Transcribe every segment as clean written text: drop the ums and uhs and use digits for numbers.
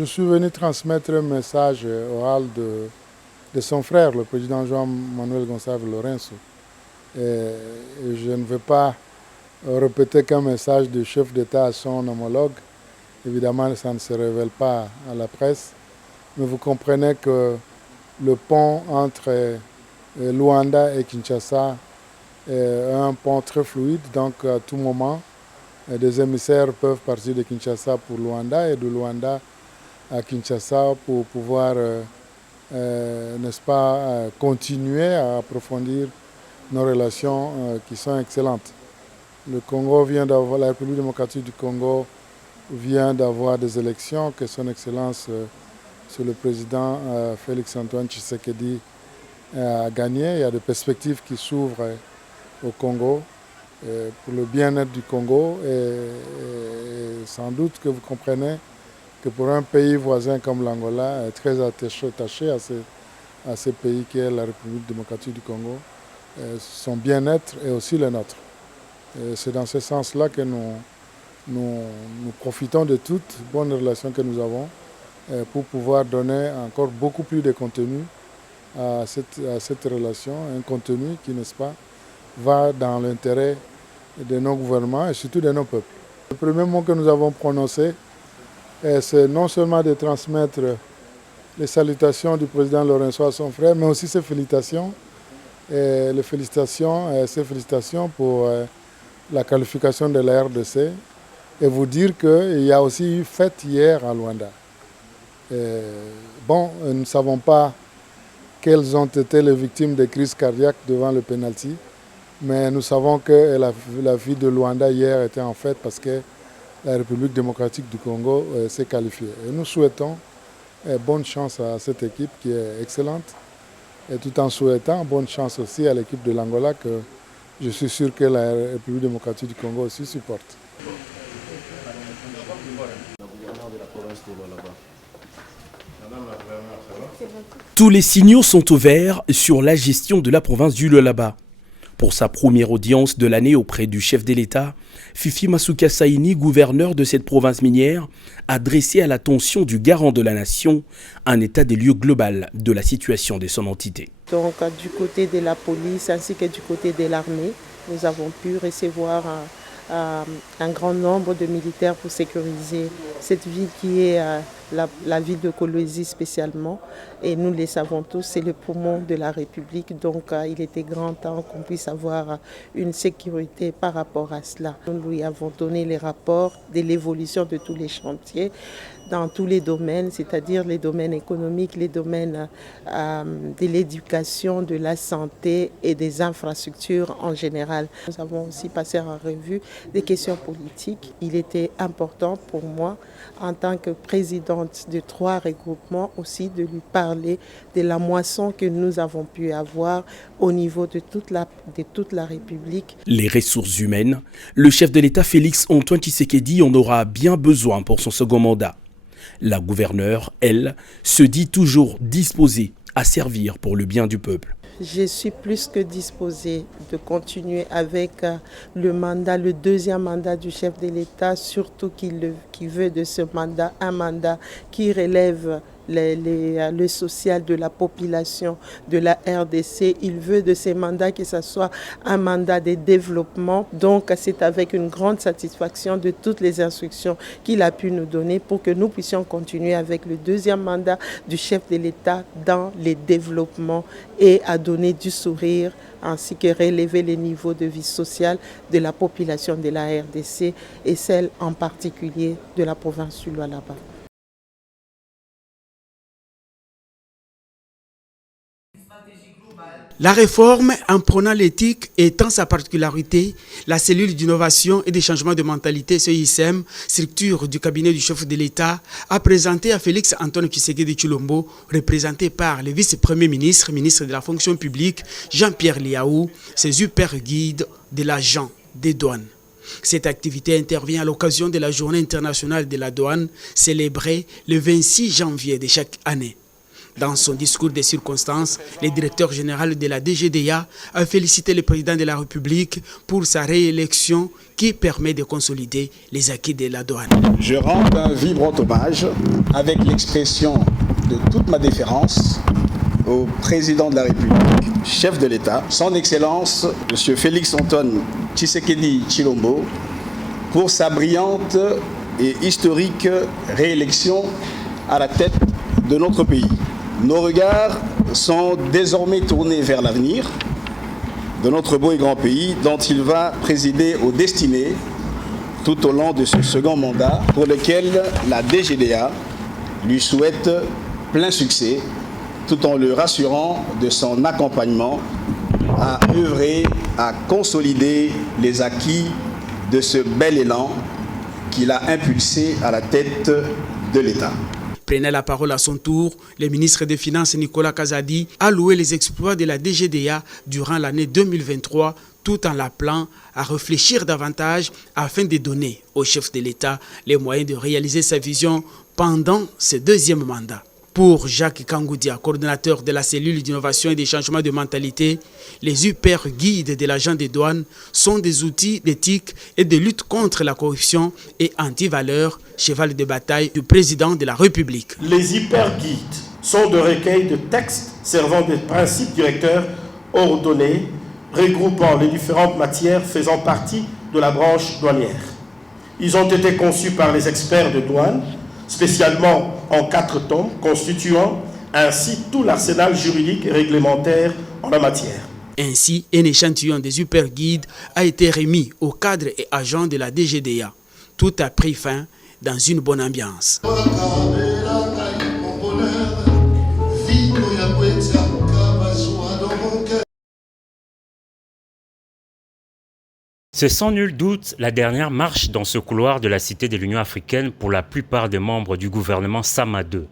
Je suis venu transmettre un message oral de son frère, le président João Manuel Gonçalves Lourenço. Et je ne veux pas répéter qu'un message du chef d'État à son homologue. Évidemment, ça ne se révèle pas à la presse. Mais vous comprenez que le pont entre Luanda et Kinshasa est un pont très fluide. Donc, à tout moment, des émissaires peuvent partir de Kinshasa pour Luanda et de Luanda à Kinshasa pour pouvoir, n'est-ce pas, continuer à approfondir nos relations qui sont excellentes. Le Congo vient d'avoir, la République démocratique du Congo vient d'avoir des élections que son Excellence, sur le président Félix Antoine Tshisekedi a gagné. Il y a des perspectives qui s'ouvrent au Congo pour le bien-être du Congo et sans doute que vous comprenez que pour un pays voisin comme l'Angola, très attaché à ce pays qui est la République démocratique du Congo, son bien-être est aussi le nôtre. C'est dans ce sens-là que nous profitons de toutes bonnes relations que nous avons pour pouvoir donner encore beaucoup plus de contenu à cette relation, un contenu qui, n'est-ce pas, va dans l'intérêt de nos gouvernements et surtout de nos peuples. Le premier mot que nous avons prononcé, c'est non seulement de transmettre les salutations du président Lourenço à son frère, mais aussi ses félicitations pour la qualification de la RDC et vous dire qu'il y a aussi eu fête hier à Luanda. Bon, nous ne savons pas quelles ont été les victimes des crises cardiaques devant le penalty, mais nous savons que la vie de Luanda hier était en fête parce que la République démocratique du Congo s'est qualifiée. Et nous souhaitons bonne chance à cette équipe qui est excellente, et tout en souhaitant bonne chance aussi à l'équipe de l'Angola que je suis sûr que la République démocratique du Congo aussi supporte. Tous les signaux sont au vert sur la gestion de la province du Lualaba. Pour sa première audience de l'année auprès du chef de l'État, Fifi Masuka Saini, gouverneur de cette province minière, a dressé à l'attention du garant de la nation un état des lieux global de la situation de son entité. Donc du côté de la police ainsi que du côté de l'armée, nous avons pu recevoir un grand nombre de militaires pour sécuriser cette ville qui est la ville de Kolwezi spécialement. Et nous le savons tous, c'est le poumon de la République. Donc il était grand temps qu'on puisse avoir une sécurité par rapport à cela. Nous lui avons donné les rapports de l'évolution de tous les chantiers dans tous les domaines, c'est-à-dire les domaines économiques, les domaines de l'éducation, de la santé et des infrastructures en général. Nous avons aussi passé en revue des questions politiques. Il était important pour moi, en tant que présidente de 3 regroupements, aussi de lui parler de la moisson que nous avons pu avoir au niveau de toute la République. Les ressources humaines, le chef de l'État Félix Antoine Tshisekedi en aura bien besoin pour son second mandat. La gouverneure, elle, se dit toujours disposée à servir pour le bien du peuple. Je suis plus que disposée de continuer avec le mandat, le deuxième mandat du chef de l'État, surtout qu'il veut de ce mandat, un mandat qui relève le social de la population de la RDC. Il veut de ces mandats que ce soit un mandat de développement. Donc c'est avec une grande satisfaction de toutes les instructions qu'il a pu nous donner pour que nous puissions continuer avec le deuxième mandat du chef de l'État dans les développements et à donner du sourire ainsi que relever les niveaux de vie sociale de la population de la RDC et celle en particulier de la province du Lualaba. La réforme, en prenant l'éthique étant sa particularité, la cellule d'innovation et de changement de mentalité CISM, structure du cabinet du chef de l'État, a présenté à Félix Antoine Tshisekedi Tshilombo, représenté par le vice-premier ministre, ministre de la fonction publique, Jean-Pierre Liaou, ses super guides de l'agent des douanes. Cette activité intervient à l'occasion de la Journée internationale de la douane, célébrée le 26 janvier de chaque année. Dans son discours des circonstances, le directeur général de la DGDA a félicité le président de la République pour sa réélection qui permet de consolider les acquis de la douane. Je rends un vibrant hommage avec l'expression de toute ma déférence au président de la République, chef de l'État, son Excellence, M. Félix Antoine Tshisekedi Tshilombo, pour sa brillante et historique réélection à la tête de notre pays. Nos regards sont désormais tournés vers l'avenir de notre beau et grand pays dont il va présider aux destinées tout au long de ce second mandat pour lequel la DGDA lui souhaite plein succès tout en le rassurant de son accompagnement à œuvrer à consolider les acquis de ce bel élan qu'il a impulsé à la tête de l'État. Prenait la parole à son tour, le ministre des Finances Nicolas Kazadi a loué les exploits de la DGDA durant l'année 2023 tout en l'appelant à réfléchir davantage afin de donner au chef de l'État les moyens de réaliser sa vision pendant ce deuxième mandat. Pour Jacques Kangoudia, coordonnateur de la cellule d'innovation et de changement de mentalité, les hyper guides de l'agent des douanes sont des outils d'éthique et de lutte contre la corruption et anti-valeurs, cheval de bataille du président de la République. Les hyper guides sont de recueils de textes servant de principes directeurs ordonnés, regroupant les différentes matières faisant partie de la branche douanière. Ils ont été conçus par les experts de douane, spécialement en 4 tomes, constituant ainsi tout l'arsenal juridique et réglementaire en la matière. Ainsi, un échantillon des super guides a été remis aux cadres et agents de la DGDA. Tout a pris fin dans une bonne ambiance. C'est sans nul doute la dernière marche dans ce couloir de la Cité de l'Union africaine pour la plupart des membres du gouvernement Sama II.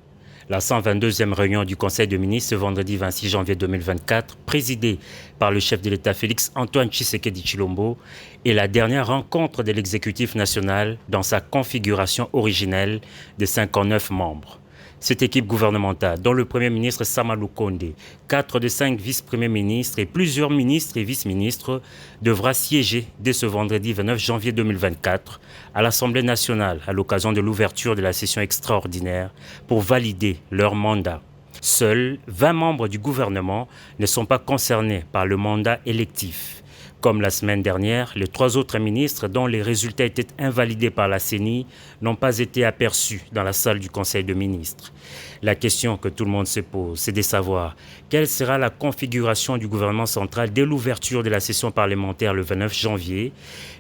La 122e réunion du Conseil de ministres ce vendredi 26 janvier 2024, présidée par le chef de l'État Félix Antoine Tshisekedi Tshilombo, est la dernière rencontre de l'exécutif national dans sa configuration originelle de 59 membres. Cette équipe gouvernementale, dont le Premier ministre Samalou Kondé, 4 de 5 vice-premiers ministres et plusieurs ministres et vice-ministres, devra siéger dès ce vendredi 29 janvier 2024 à l'Assemblée nationale à l'occasion de l'ouverture de la session extraordinaire pour valider leur mandat. Seuls 20 membres du gouvernement ne sont pas concernés par le mandat électif. Comme la semaine dernière, les 3 autres ministres dont les résultats étaient invalidés par la CENI n'ont pas été aperçus dans la salle du Conseil de ministres. La question que tout le monde se pose, c'est de savoir quelle sera la configuration du gouvernement central dès l'ouverture de la session parlementaire le 29 janvier.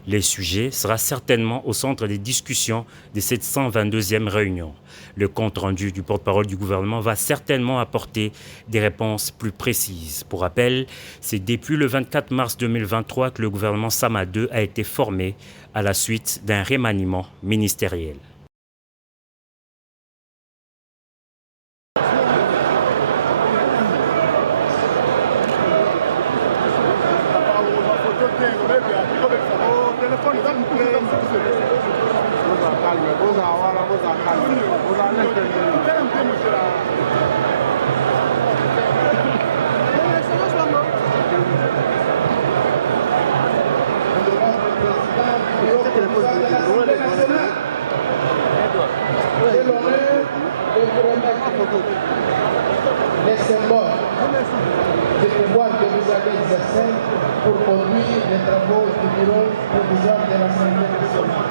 Le sujet sera certainement au centre des discussions de cette 122e réunion. Le compte rendu du porte-parole du gouvernement va certainement apporter des réponses plus précises. Pour rappel, c'est depuis le 24 mars 2023 que le gouvernement Sama II a été formé à la suite d'un remaniement ministériel. Les symboles du pouvoir que vous avez exercé pour conduire les travaux du bureau provisoire de l'Assemblée nationale.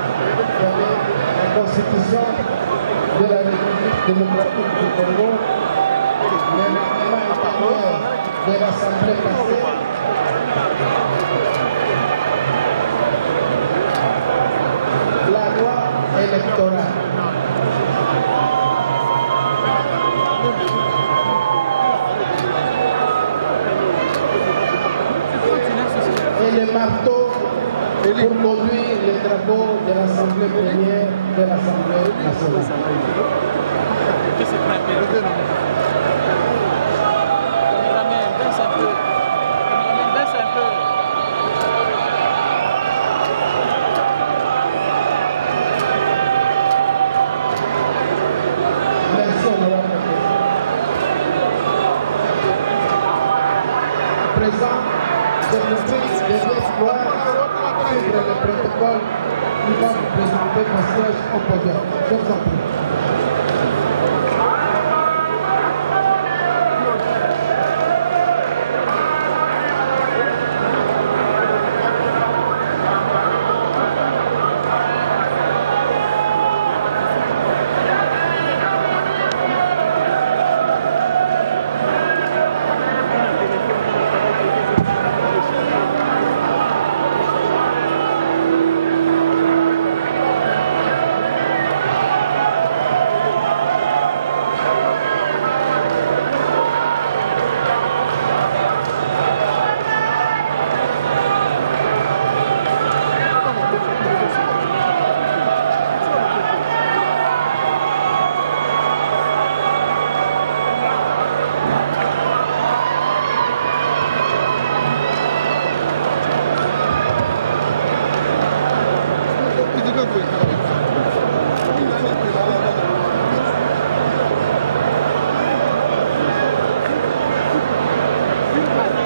La Constitution de la République démocratique du Congo, le règlement intérieur de l'Assemblée passée, la loi électorale. Et le marteau pour conduire les travaux de l'Assemblée plénière de l'Assemblée nationale. Merci, honorable président. présent, je vous prie de bien vouloir suivre le protocole qui va vous présenter vos sièges au podium. Je vous en prie.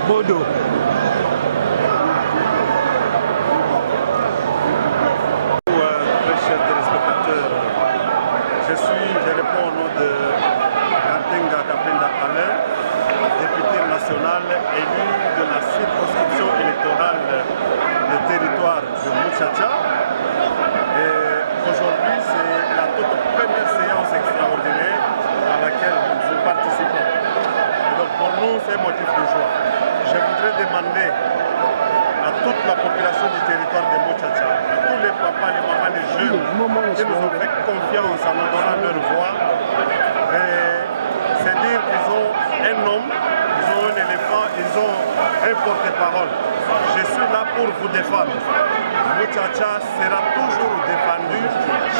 Bodo. Très chers téléspectateurs, je réponds au nom de Kantenga Kapenda Alain, député national élu de la circonscription électorale du territoire de Muchacha. Et aujourd'hui, c'est la toute première séance extraordinaire à laquelle nous participons. Et donc pour nous, c'est un motif de joie. Je voudrais demander à toute la population du territoire de Muchacha, à tous les papas, les mamans, les jeunes qui nous ont fait confiance en nous donnant leur voix, c'est dire qu'ils ont un homme, ils ont un éléphant, ils ont un porte-parole. Je suis là pour vous défendre. Muchacha sera toujours défendu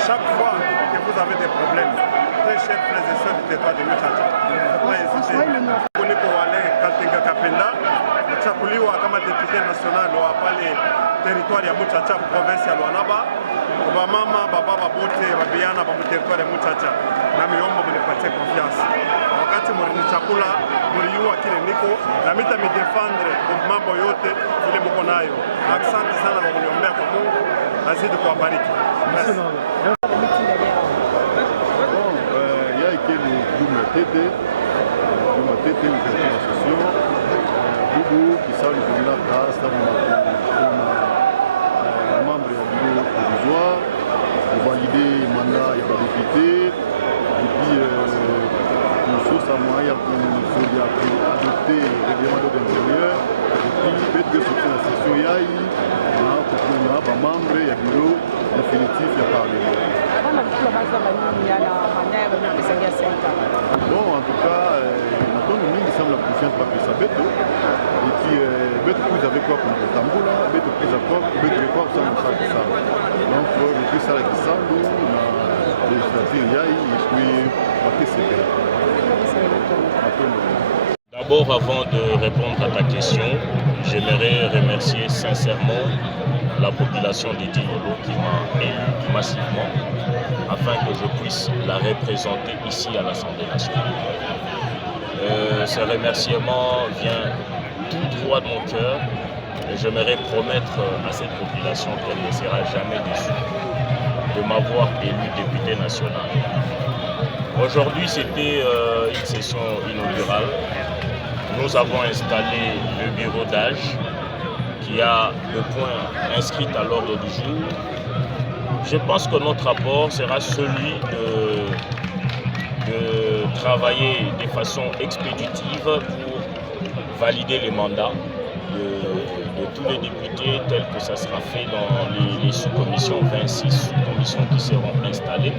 chaque fois que vous avez des problèmes. Très chers frères et sœurs du territoire de Muchacha, il ne faut pas hésiter. Kantenga Kapenda, chakuliwa kama député national wa pale territoire ya Muchacha province ya Luanaba. Kwa mama baba babote babiana ba territoire ya Muchacha, na miomba mnipatie confiance. Wakati mlinichakula mliua kile niko na mita midefendre kwa mambo yote ile mko nayo. Asante sana kwa kuniombea kwa Mungu, azidi kuwabariki. Merci. Il y a été le groupe TT, ouverture en session. Boubou qui sort le président grâce à membre du bureau provisoire pour valider le mandat de la député. Et puis, pour ça, il y a adopter le règlement d'ordre intérieur. Et puis, peut-être que sortir la session, il y a un membre, il y a le bureau définitif, il y a parlement. Bon, en tout cas, il semble la confiance pas que ça bête. Et puis, bête plus avec quoi pour le tambour, bête plus d'accord, bête quoi pour ça, ça. Donc, le plus ça, avec ça, la législature, il y a, et puis, D'abord, avant de répondre à ta question, j'aimerais remercier sincèrement la population de Dinolo qui m'a élu massivement afin que je puisse la représenter ici à l'Assemblée nationale. Ce remerciement vient tout droit de mon cœur et j'aimerais promettre à cette population qu'elle ne sera jamais déçue de m'avoir élu député national. Aujourd'hui, c'était une session inaugurale. Nous avons installé le bureau d'âge qui a le point inscrit à l'ordre du jour. Je pense que notre rapport sera celui de travailler de façon expéditive pour valider les mandats de tous les députés tels que ça sera fait dans les sous-commissions, 26 sous-commissions qui seront installées.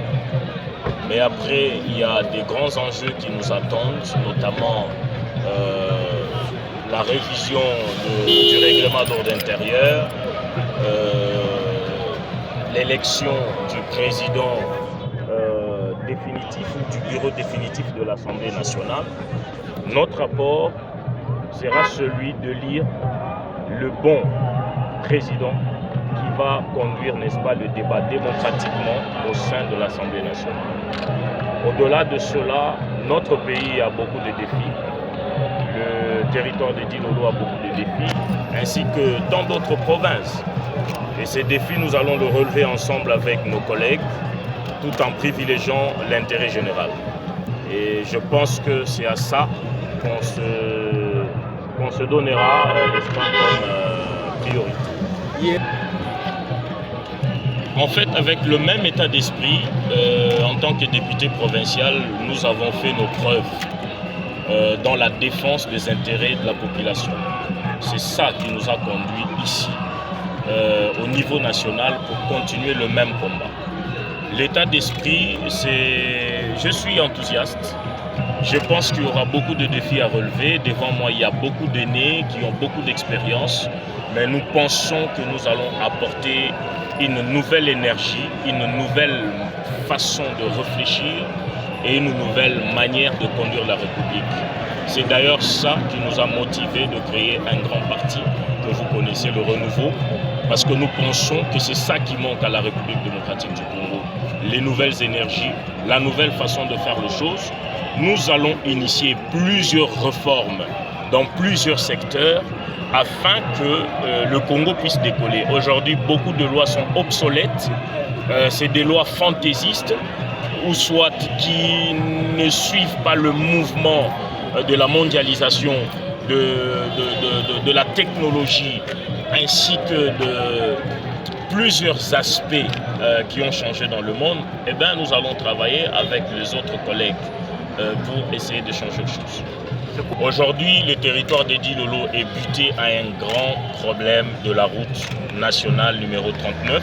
Mais après, il y a des grands enjeux qui nous attendent, notamment la révision du règlement d'ordre intérieur, l'élection du président définitif ou du bureau définitif de l'Assemblée nationale. Notre rapport sera celui de lire le bon président qui va conduire, n'est-ce pas, le débat démocratiquement au sein de l'Assemblée nationale. Au-delà de cela, notre pays a beaucoup de défis. Le territoire de Dilolo a beaucoup de défis, ainsi que dans d'autres provinces. Et ces défis, nous allons le relever ensemble avec nos collègues, tout en privilégiant l'intérêt général. Et je pense que c'est à ça qu'on se donnera comme priorité. En fait, avec le même état d'esprit, en tant que député provincial, nous avons fait nos preuves dans la défense des intérêts de la population. C'est ça qui nous a conduits ici, au niveau national, pour continuer le même combat. L'état d'esprit, je suis enthousiaste. Je pense qu'il y aura beaucoup de défis à relever. Devant moi, il y a beaucoup d'aînés qui ont beaucoup d'expérience. Mais nous pensons que nous allons apporter une nouvelle énergie, une nouvelle façon de réfléchir et une nouvelle manière de conduire la République. C'est d'ailleurs ça qui nous a motivés de créer un grand parti que vous connaissez, le Renouveau, parce que nous pensons que c'est ça qui manque à la République démocratique du Congo. Les nouvelles énergies, la nouvelle façon de faire les choses. Nous allons initier plusieurs réformes dans plusieurs secteurs afin que le Congo puisse décoller. Aujourd'hui, beaucoup de lois sont obsolètes. C'est des lois fantaisistes ou soit qui ne suivent pas le mouvement de la mondialisation, de la technologie, ainsi que de plusieurs aspects qui ont changé dans le monde. Eh bien, nous allons travailler avec les autres collègues pour essayer de changer les choses. Aujourd'hui, le territoire de Dilolo est buté à un grand problème de la route nationale numéro 39.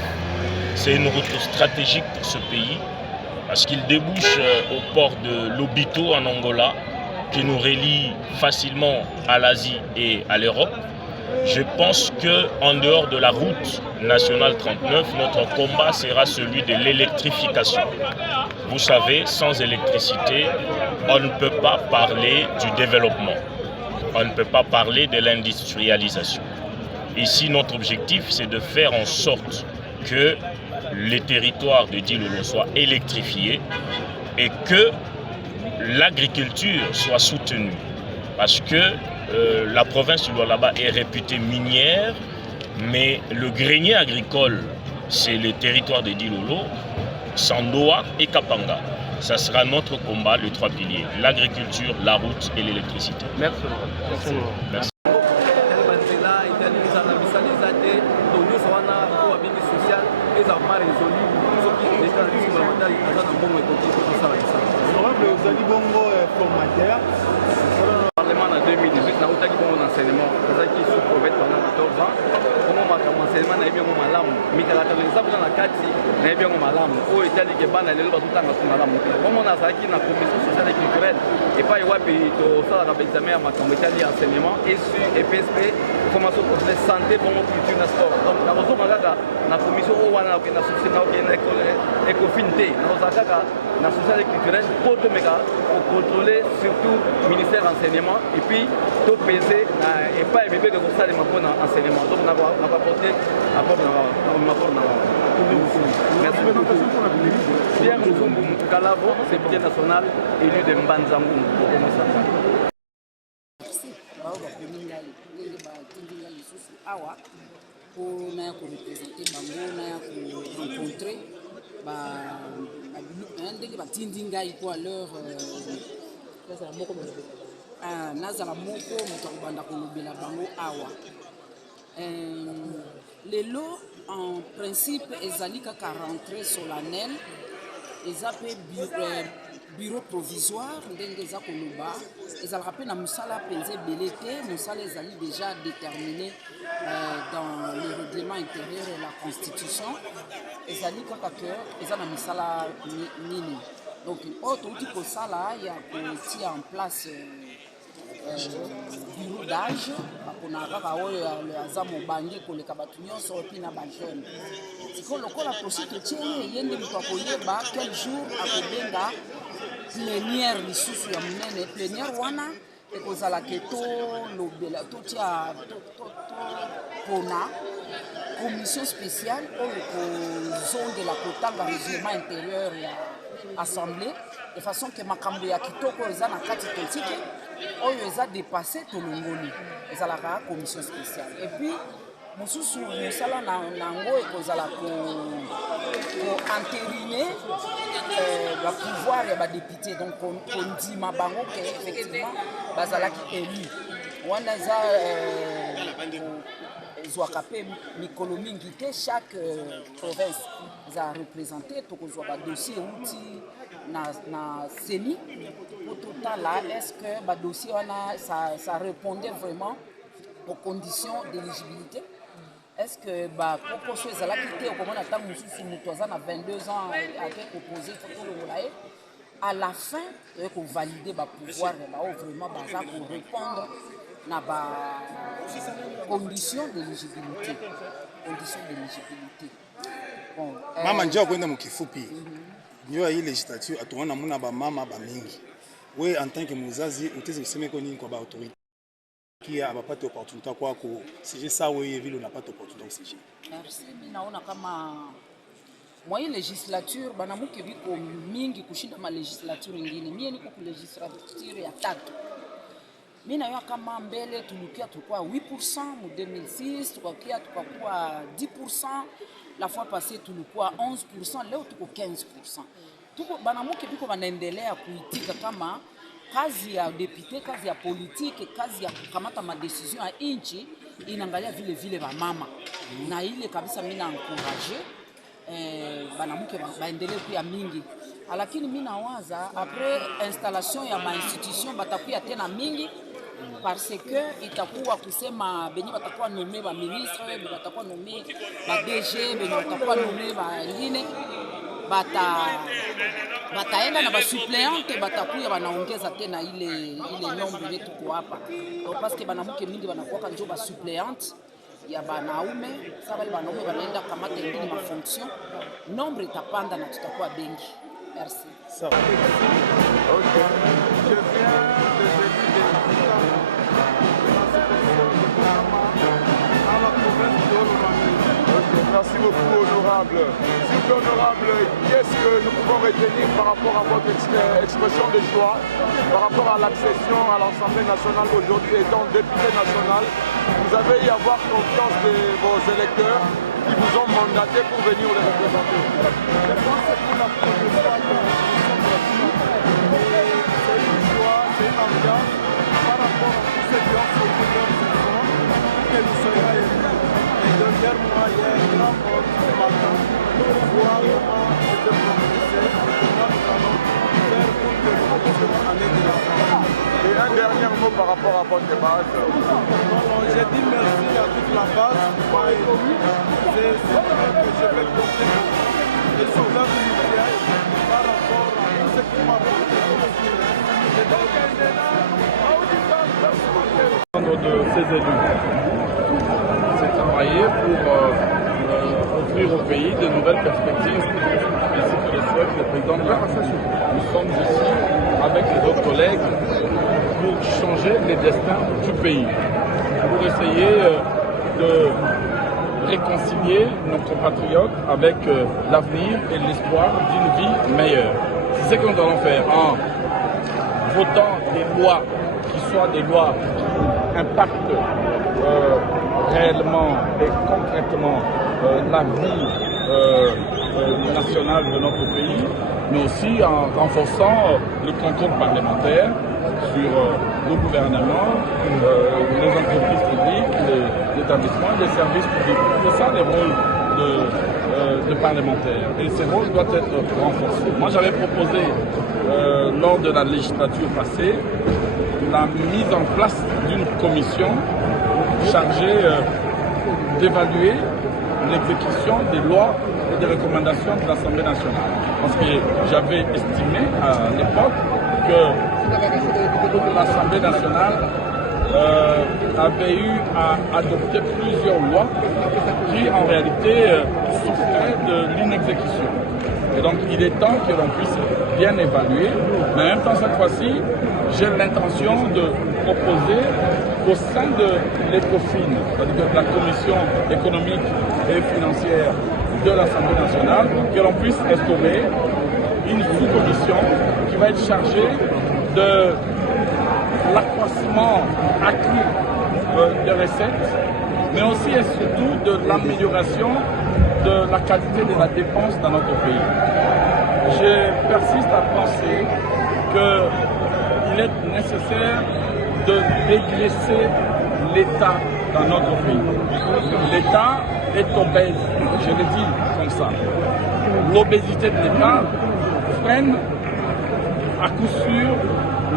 C'est une route stratégique pour ce pays parce qu'il débouche au port de Lobito en Angola, qui nous relie facilement à l'Asie et à l'Europe. Je pense qu'en dehors de la route nationale 39, notre combat sera celui de l'électrification. Vous savez, sans électricité, on ne peut pas parler du développement. On ne peut pas parler de l'industrialisation. Ici, notre objectif, c'est de faire en sorte que les territoires de Dilolo soient électrifiés et que l'agriculture soit soutenue. Parce que la province du Lualaba est réputée minière, mais le grenier agricole, c'est le territoire de Dilolo, Sandoa et Kapanga. Ça sera notre combat, les trois piliers, l'agriculture, la route et l'électricité. Merci. Merci. Parlement en 2018, na utaki bon enseignement, ça qui sous prophète pendant 14 ans. Comment ma enseignement na bien malamu, mikala ta exemple na kati na bien malamu. O etali ke bana lelo batutanga sur malamu. Comment na zaki na commission sociale et culturelle et pas wapi to ça na examen ma commission enseignement et PSP formation professionnelle santé pour culture na sport. Donc na bozo malaka na commission o wana na société na écofinte na zakaka na sociale et culturelle pour to meka pour contrôler surtout ministère enseignement et puis tout peser et pas bébé que ça les m'apprendre enseignement. Donc on va apporter apport na merci beaucoup. Pierre Muzumbu Kalavo, député national élu de Mbanzangu pour commencer. Awa pour na représenter bango na rencontrer ndenge batindi ngai po à l'heure nazala moko moto akobanda kolobela bango awa lelo en principe ezali kaka rentrée solennelle eza mpe bureau provisoire ndenge eza koloba ezalaka mpe na mosala mpenza ebele te mosala ezali déjà déterminé dans le règlement intérieur et la constitution ezali kaka ke eza na misala nini donc oyo touti kosala ya kotia en place bureau d'âge bakona kaka oyo aza mobangi koleka bato nyonso epi na bajeune sikoyo lokola procédure tieye ye nde moto akoyeba quel jour akobenga plénière lisusu ya monene plénière wana ekozala ke tolobela totia pona commission spéciale oyo kozongela kotanga règlement intérieur ya assemblée de façon que makambo ya kitoko eza na kati totiki oyo eza dépassé tolongoli ezalaka commission spéciale et puis mosusu mosala nango ekozala koentériner bapouvoir ya badépute donc kondima bango ke effectivement bazalaki élu wana eza ezwaka mpe mikolo mingi te chaque province eza représente tokozwa badossier euti na CENI po totala est-ce que badossier wana ça répondait vraiment aux conditions d'éligibilité. Est-ce que proposo ezalaki te okomona ntango mosusu moto aza na 22 ans ake kopose fotolongolaye à la fin kovalide bapouvoir bao vraiment baza korépondre na bacondition d'éligibilité. Bon, mama njia kwenda mukifupi njia hii législature atuona muna bamama bamingi we en tant que muzazi uteze kusemeko nini kwa baautorité qui a pas d'opportunité quoi que si ça oui ville on n'a pas d'opportunité aussi. Merci minaona kama moi législature banamuke biko mingi kushinda ma législature nyingine mie niko ku législature ya 3 mina yo kama mbele tulikuwa 8% mu 2006 tukakuwa 10% la fois passée tulikuwa 11% leo tuko 15%. Tuko banamuke biko banaendelea kuitika kama kazi ya depute, kazi ya politike, kazi ya kukamata madecision ya inchi inaangalia vile vile ba mama. Na ile kabisa mimi na encourager banamuke baendelee pia mingi. Lakini mimi nawaza après installation ya ma institution batakuya tena mingi parce que itakuwa kusema benye batakuwa nommé ba ministre, batakuwa nommé ba DG, benye batakuwa nommé ba ngine bataenda na basuppléante batakuya banaongeza tena ile nombre yetu kwa hapa parce que banamuke mingi banakuwa njo basuppléante ya banaume sasa wale banaume banaenda kamata ingine ma fonction nombre itapanda na tutakuwa bengi. Merci. Sawa. Okay. Je viens de Merci beaucoup, honorable. S'il vous plaît, honorable, qu'est-ce que nous pouvons retenir par rapport à votre expression de joie, par rapport à l'accession à l'Assemblée nationale aujourd'hui étant député national? Vous avez y avoir confiance de vos électeurs qui vous ont mandaté pour venir les représenter. Je pense que pour la première fois que nous sommes ici, c'est une joie, c'est une ambiance par rapport à tous ces gens qui ont fait que nous soyons élus. Et derrière moi, il y a un grand vote ce matin pour voir comment je peux progresser et comment nous allons faire pour que nous puissions aller de l'avant. Et un dernier mot par rapport à votre base. J'ai dit merci à toute la base qui m'a élu. C'est ce que je vais compter et sur leur soutien par rapport à tout ce qui m'a apporté. De ces élus, c'est travailler pour offrir au pays de nouvelles perspectives, ainsi que le souhaite le président de la République. Nous sommes ici avec les autres collègues pour changer les destins du pays, pour essayer de réconcilier nos compatriotes avec l'avenir et l'espoir d'une vie meilleure. C'est ce que nous allons faire en votant des lois qui soient des lois qui impactent réellement et concrètement la vie nationale de notre pays, mais aussi en renforçant le contrôle parlementaire sur le gouvernement, les entreprises publiques, les établissements, les services publics. C'est ça les rôles de parlementaires. Et ces rôles doivent être renforcés. Moi j'avais proposé lors de la législature passée la mise en place d'une commission chargée d'évaluer l'exécution des lois et des recommandations de l'Assemblée nationale. Parce que j'avais estimé à l'époque que l'Assemblée nationale avait eu à adopter plusieurs lois qui en réalité souffraient de l'inexécution. Et donc il est temps que l'on puisse bien évaluer, mais en même temps cette fois-ci, j'ai l'intention de proposer au sein de l'ECOFIN, c'est-à-dire de la Commission économique et financière de l'Assemblée nationale, que l'on puisse instaurer une sous-commission qui va être chargée de l'accroissement accru des recettes, mais aussi et surtout de l'amélioration de la qualité de la dépense dans notre pays. Je persiste à penser qu'il est nécessaire de dégraisser l'État dans notre pays. L'État est obèse, je le dis comme ça. L'obésité de l'État freine à coup sûr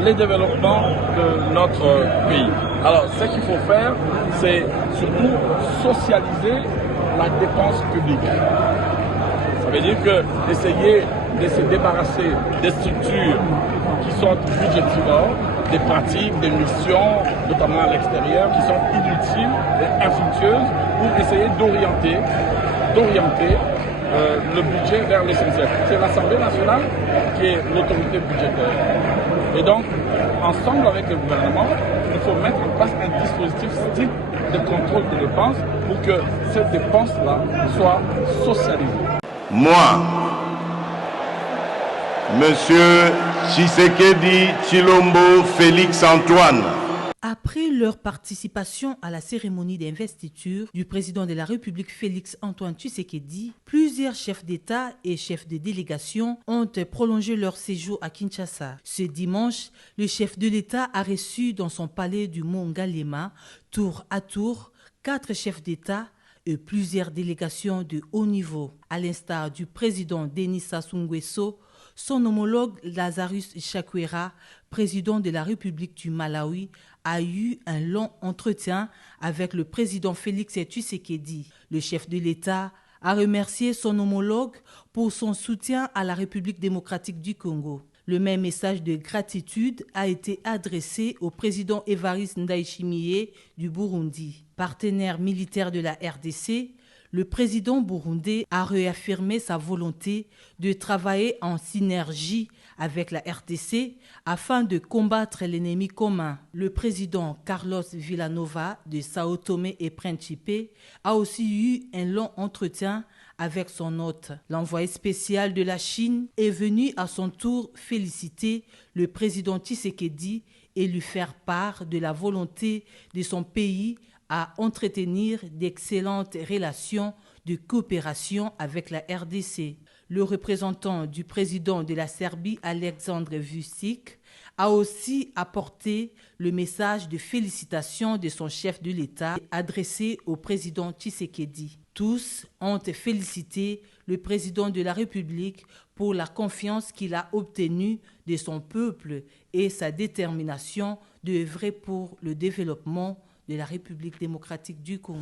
les développements de notre pays. Alors, ce qu'il faut faire, c'est surtout socialiser la dépense publique. Ça veut dire que essayer de se débarrasser des structures qui sont budgétivores, des pratiques, des missions, notamment à l'extérieur, qui sont inutiles et infructueuses, pour essayer d'orienter le budget vers l'essentiel. C'est l'Assemblée nationale qui est l'autorité budgétaire. Et donc, ensemble avec le gouvernement, il faut mettre en place un dispositif strict de contrôle des dépenses pour que cette dépense-là soit socialisée. Moi, Monsieur Tshisekedi Tshilombo Félix Antoine. Après leur participation à la cérémonie d'investiture du président de la République Félix Antoine Tshisekedi, plusieurs chefs d'État et chefs de délégation ont prolongé leur séjour à Kinshasa. Ce dimanche, le chef de l'État a reçu dans son palais du Mont Ngalema, tour à tour, 4 chefs d'État et plusieurs délégations de haut niveau. À l'instar du président Denis Sassou Nguesso, son homologue Lazarus Chakwera, président de la République du Malawi, a eu un long entretien avec le président Félix Tshisekedi. Le chef de l'État a remercié son homologue pour son soutien à la République démocratique du Congo. Le même message de gratitude a été adressé au président Évariste Ndayishimiye du Burundi. Partenaire militaire de la RDC, le président burundais a réaffirmé sa volonté de travailler en synergie avec la RDC afin de combattre l'ennemi commun. Le président Carlos Villanova de Sao Tomé et Principe a aussi eu un long entretien avec son hôte. L'envoyé spécial de la Chine est venu à son tour féliciter le président Tshisekedi et lui faire part de la volonté de son pays à entretenir d'excellentes relations de coopération avec la RDC. Le représentant du président de la Serbie, Alexandre Vučić, a aussi apporté le message de félicitations de son chef de l'État adressé au président Tshisekedi. Tous ont félicité le président de la République pour la confiance qu'il a obtenue de son peuple et sa détermination d'œuvrer pour le développement de la République démocratique du Congo.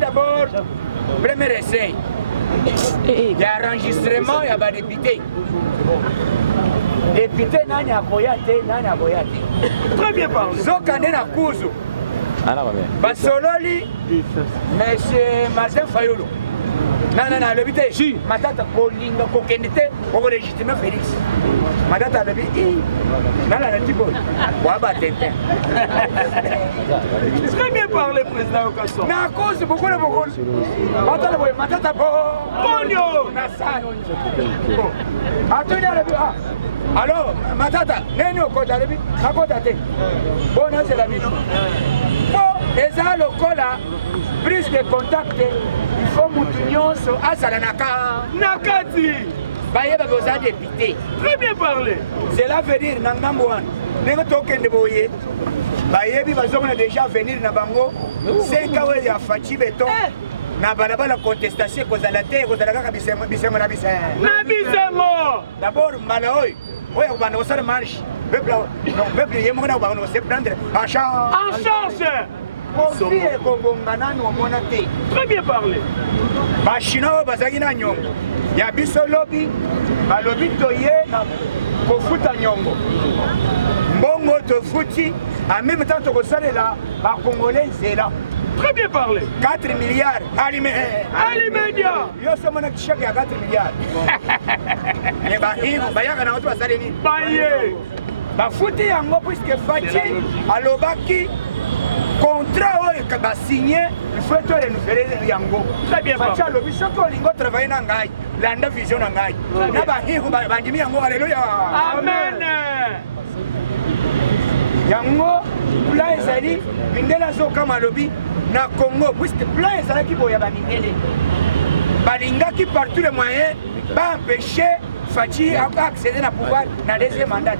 D'abord, premier essai. Il y a enregistrement, il y a des députés. Député nani akoyate, nani akoyate. Très bien parlé. Zokande na kuzu. Basololi, Monsieur Martin Fayulu. Non, le but est, Matata Kolinga Kokendite, pour légitimer Félix. Matata le but, non, la Tibo. Waba Tete. Très bien parlé, président Okasso. Na cause, beaucoup de beaucoup. Matata Ponyo. Attendez le but. Alors, Matata, Neni Okota le but, Akota Te. Bon, c'est la vie. Bon, et ça, le cola, plus de contacts. Il faut Moutounion sur Asalanaka. Nakati. Baye Bagoza député. Très bien parlé. Cela veut dire Nangamouan. N'est-ce pas de Boye. Baye Bazon a déjà venir na Bango. 5 ans il y a Fachi Beton. Na balaba la contestation cause à la terre, cause à la gare Bisemo. D'abord Malaoi. Oui, on va nous faire marche. peuple se prendre en charge. En charge. Très bien parlé. Bachino bazaki na nyongo. Ya biso lobi, balobi toye na kofuta nyongo. Mbongo to futi, en même temps to kosalela ba congolais zela. Très bien parlé. 4 milliards. Alimedia. Yo somona kishaka ya 4 milliards. Ne ba hivo bayaka na watu wasaleni. Baye. Ba futi yango puisque Fati alobaki contrat oyo ba signé il faut to renouveler yango. Très bien parlé. Fati alobi soko lingo travailler na ngai. Landa vision na ngai. Na ba hivo bandimi yango haleluya. Amen. Yango plan ezali mindela zokama lobi na Congo puisque plan ezalaki boya bamindele balingaki par tous les moyens baempêcher Fachi accéder na pouvoir na deuxième mandat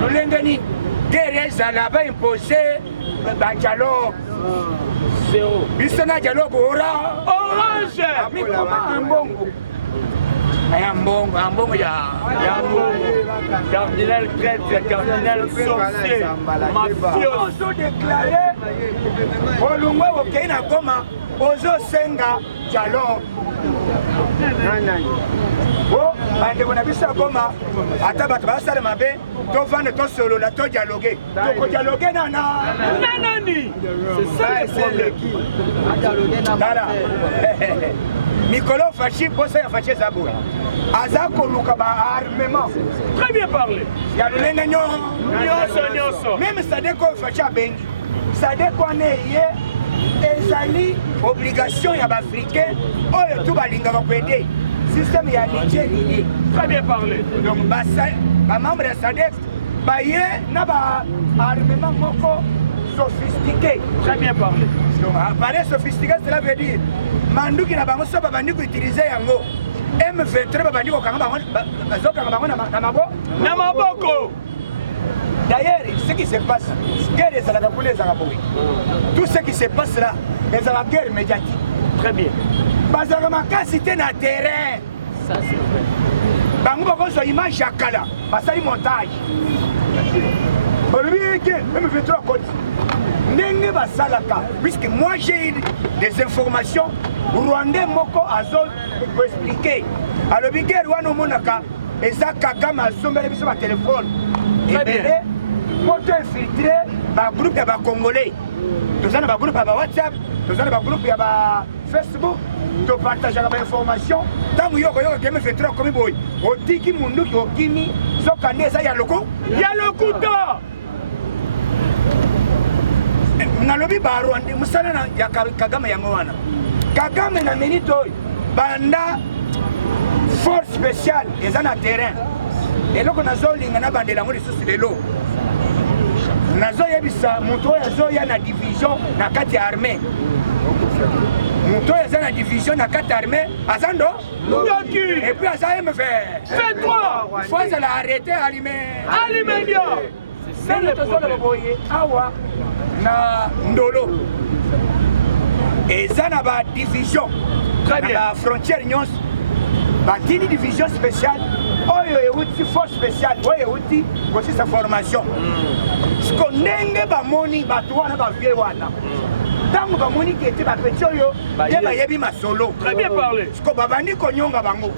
lolenge nini guerre ezala baimposer badialogue biso na dialogue orange ambongo ambongo ya cardinal traître, cardinal sorcier, mafioso déclaré olungwe okei na Goma ozosenga dialogue bandeko na biso ya Goma ata bato basala mabe tovanda tosolola todialogue tokodialogue nanani tala mikolo fachi posa ya fachi eza boye aza koluka baarmement. Très bien parlé. Ya lolenge nyonso même sadeko oyo fachi abengi sadeko wana eye ezali obligation ya baafricain oyo tu balingaka koede système ya Niger lié. Très bien parlé. Donc bamembre ya sadek baye na baarmement moko sophistiqué. Très bien parlé. Donc appareil sophistiqué, cela veut dire manduki na bango so babandi koutiliser yango M23 babandi kokanga bango na maboko. D'ailleurs, ce qui se passe, guerre ezalaka kuna ezalaka boye. Tout ce qui se passe là, ezalaka guerre médiatique. Très bien. Bazalaka makasi te na terrain. Ça c'est vrai. Bango bakozwa image ya kala, basali montage. Olobi ke M23 koti. Ndenge basalaka, puisque moi j'ai eu des informations rwandais moko azol pour expliquer. Alobi guerre wana omonaka eza Kagame azombela biso ba téléphone. Ebele moto infiltré ba groupe ya ba congolais. Tozana ba groupe ya ba WhatsApp, tozana ba groupe ya ba Facebook, to partager ba information. Tangu yoko game M23 komi boy. Otiki mundu okimi zokande eza ya loko. Ya lokuta. Nalobi ba Rwanda musana na ya Kagame yango wana. Kagame na minute oyo banda force spéciale eza na terrain. Eloko nazolinga na bandela ngo lisusu lelo. Nazoyebisa moto oyo azoya na division na kati ya armée. Moto oyo aza na division na kati ya armée azando Ndoki. Et puis aza M23. C'est faut la arrêter Alimedia. C'est le tozolo boye awa na ndolo. Eza na ba division. Très bien. La frontière nyonso. Batini division spéciale. Oyo euti force spéciale. Oyo euti aussi sa formation. Ce qu'on ndenge ba moni bato wana ba vie wana. Tango ba moni ki ete ba petit oyo de ba yebi masolo. Très bien parlé. Ce qu'on babandi ko nyonga bango.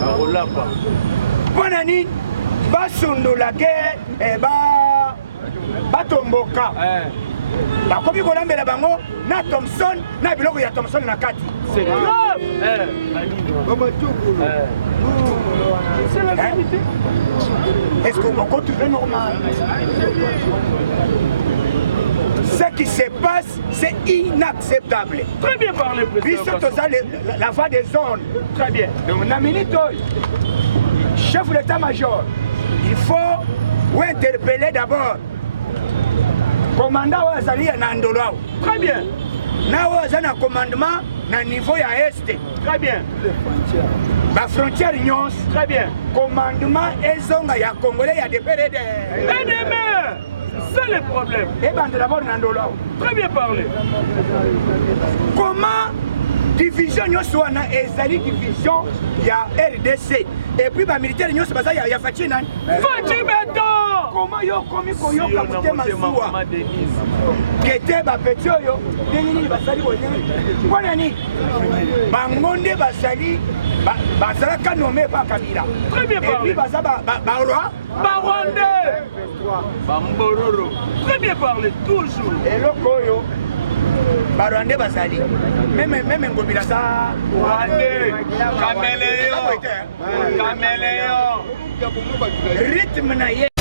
Barolapa. Bona ni basundola ke batomboka. Bakomi kolambela bango na Thompson na biloko ya Thompson na kati. C'est grave. C'est la vérité. Est-ce qu'on peut trouver normal? Ce qui se passe, c'est inacceptable. Très bien parlé, président. La voix des zones. Très bien. Donc, la minute, chef de l'état-major, il faut interpeller d'abord commandant Azali Nandolo. Très bien. Now, un commandement na niveau ya est. Très bien. La frontière union. Très bien. Commandement ezonga ya congolais ya DPRD. C'est le problème. Et ben d'abord Nandolo. Très bien parlé. Comment division nyonso wana ezali division ya RDC et puis bamilitaire nyonso baza ya Fachi nani Fachi Beto comment yo komi koyoka motema zuwa kete bapeti oyo ndenge nini basali boye mpona nini bango nde basali bazalaka nome pa Kabila et puis baza baroi barwande bambororo très bien parlé toujours eloko oyo barwande basali même ngobila sa rwande kameleyo rythme na ye